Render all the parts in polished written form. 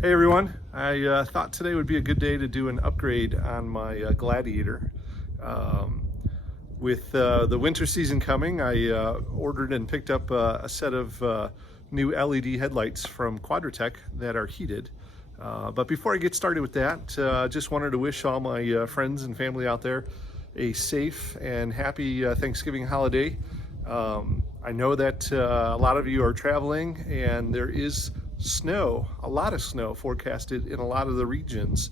Hey everyone, I thought today would be a good day to do an upgrade on my Gladiator. With the winter season coming, I ordered and picked up a set of new LED headlights from Quadratec that are heated. But before I get started with that, just wanted to wish all my friends and family out there a safe and happy Thanksgiving holiday. I know that a lot of you are traveling and there is snow, a lot of snow forecasted in a lot of the regions.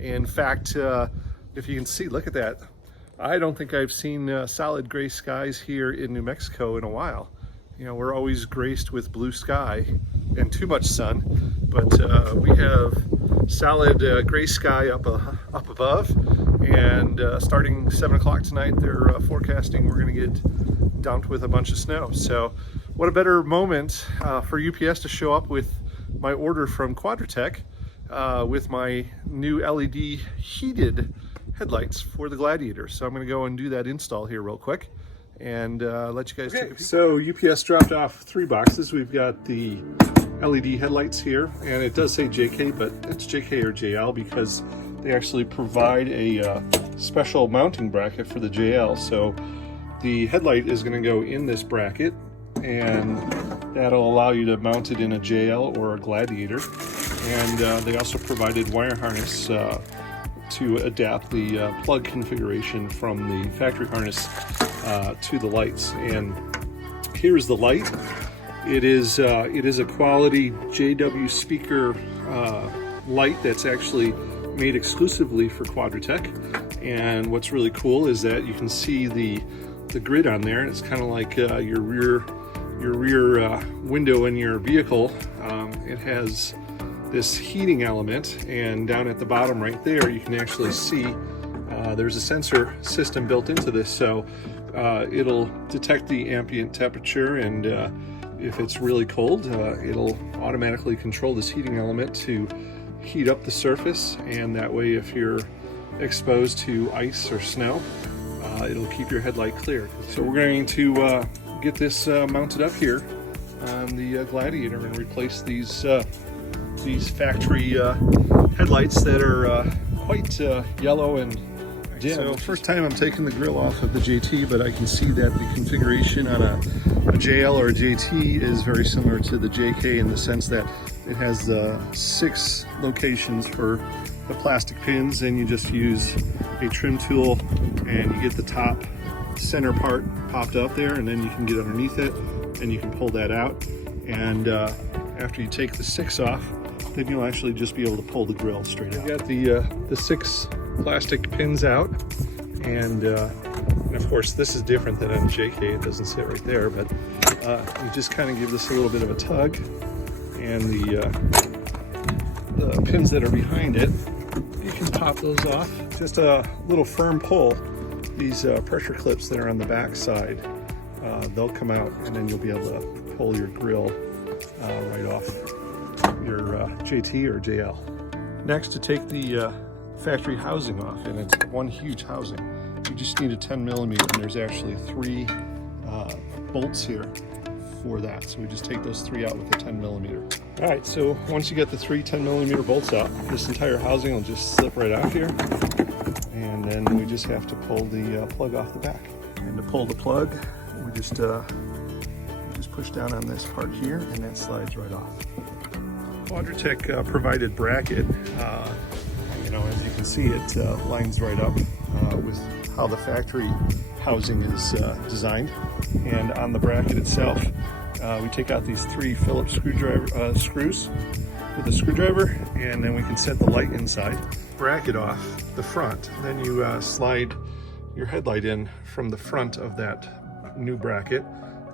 In fact, if you can see, look at that. I don't think I've seen solid gray skies here in New Mexico in a while. You know, we're always graced with blue sky and too much sun, but we have solid gray sky up above, and starting 7 o'clock tonight, they're forecasting we're going to get dumped with a bunch of snow. So what a better moment for UPS to show up with my order from Quadratec with my new LED heated headlights for the Gladiator. So I'm going to go and do that install here real quick and let you guys take a peek. So UPS dropped off 3 boxes. We've got the LED headlights here, and it does say JK, but it's JK or JL because they actually provide a special mounting bracket for the JL. So the headlight is going to go in this bracket, and that'll allow you to mount it in a JL or a Gladiator. And they also provided wire harness to adapt the plug configuration from the factory harness to the lights. And here's the light. It is a quality JW speaker light that's actually made exclusively for Quadratec. And what's really cool is that you can see the grid on there, and it's kind of like your rear window in your vehicle. It has this heating element, and down at the bottom right there you can actually see there's a sensor system built into this, so it'll detect the ambient temperature, and if it's really cold, it'll automatically control this heating element to heat up the surface, and that way if you're exposed to ice or snow, it'll keep your headlight clear. So we're going to get this mounted up here on the Gladiator and replace these factory headlights that are quite yellow and dim. So first time I'm taking the grill off of the JT, but I can see that the configuration on a JL or a JT is very similar to the JK in the sense that it has 6 locations for the plastic pins, and you just use a trim tool and you get the top center part popped up there, and then you can get underneath it and you can pull that out, and after you take the 6 off, then you'll actually just be able to pull the grill straight out. You got the 6 plastic pins out, and of course this is different than on JK. It doesn't sit right there, but you just kind of give this a little bit of a tug, and the pins that are behind it, you can pop those off. Just a little firm pull. These pressure clips that are on the back side, they'll come out, and then you'll be able to pull your grill right off your JT or JL. Next, to take the factory housing off, and it's one huge housing, you just need a 10mm, and there's actually 3 bolts here for that. So we just take those 3 out with a 10mm. All right, so once you get the 3 10mm bolts out, this entire housing will just slip right out here, and then we just have to pull the plug off the back. And to pull the plug, we just push down on this part here, and that slides right off. Quadratec provided bracket. You know, as you can see, it lines right up with how the factory housing is designed. And on the bracket itself, we take out these 3 Phillips screws with a screwdriver, and then we can set the light inside. Bracket off the front, then you slide your headlight in from the front of that new bracket,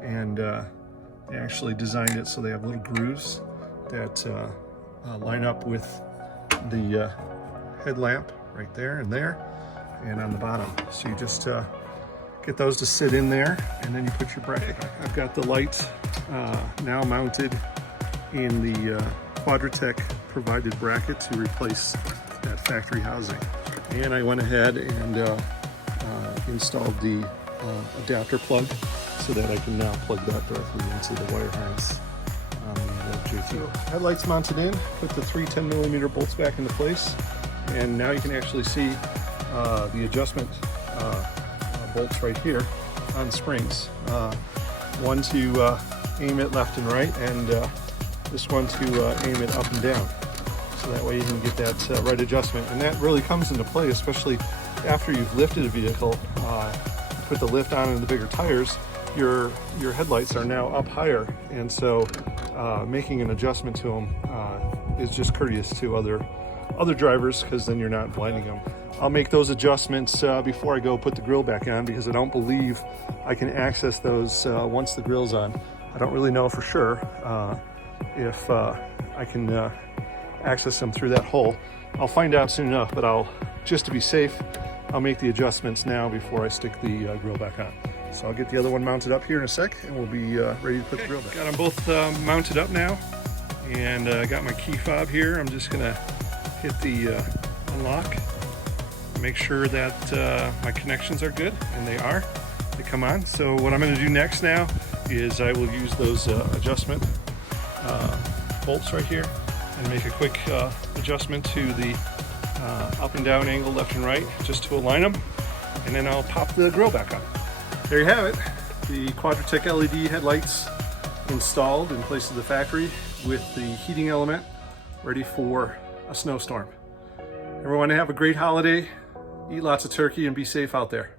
and they actually designed it so they have little grooves that line up with the headlamp right there and on the bottom. So you just get those to sit in there, and then you put your bracket. I've got the light now mounted in the Quadratec provided bracket to replace that factory housing. And I went ahead and installed the adapter plug so that I can now plug that directly into the wire harness on the So headlights mounted in, put the three 10mm bolts back into place, and now you can actually see the adjustment bolts right here on springs. One to aim it left and right, and this one to aim it up and down. So that way you can get that right adjustment. And that really comes into play, especially after you've lifted a vehicle, put the lift on and the bigger tires, your headlights are now up higher. And so making an adjustment to them is just courteous to other drivers, because then you're not blinding them. I'll make those adjustments before I go put the grill back on, because I don't believe I can access those once the grill's on. I don't really know for sure if I can access them through that hole. I'll find out soon enough, but just to be safe, I'll make the adjustments now before I stick the grill back on. So I'll get the other one mounted up here in a sec, and we'll be ready to put the grill back. Got them both mounted up now, and I got my key fob here. I'm just gonna hit the unlock, make sure that my connections are good, and they are. They come on. So what I'm gonna do next now is I will use those adjustment bolts right here and make a quick adjustment to the up and down angle, left and right, just to align them, and then I'll pop the grill back on. There you have it, the Quadratec LED headlights installed in place of the factory with the heating element ready for a snowstorm. Everyone have a great holiday, eat lots of turkey, and be safe out there.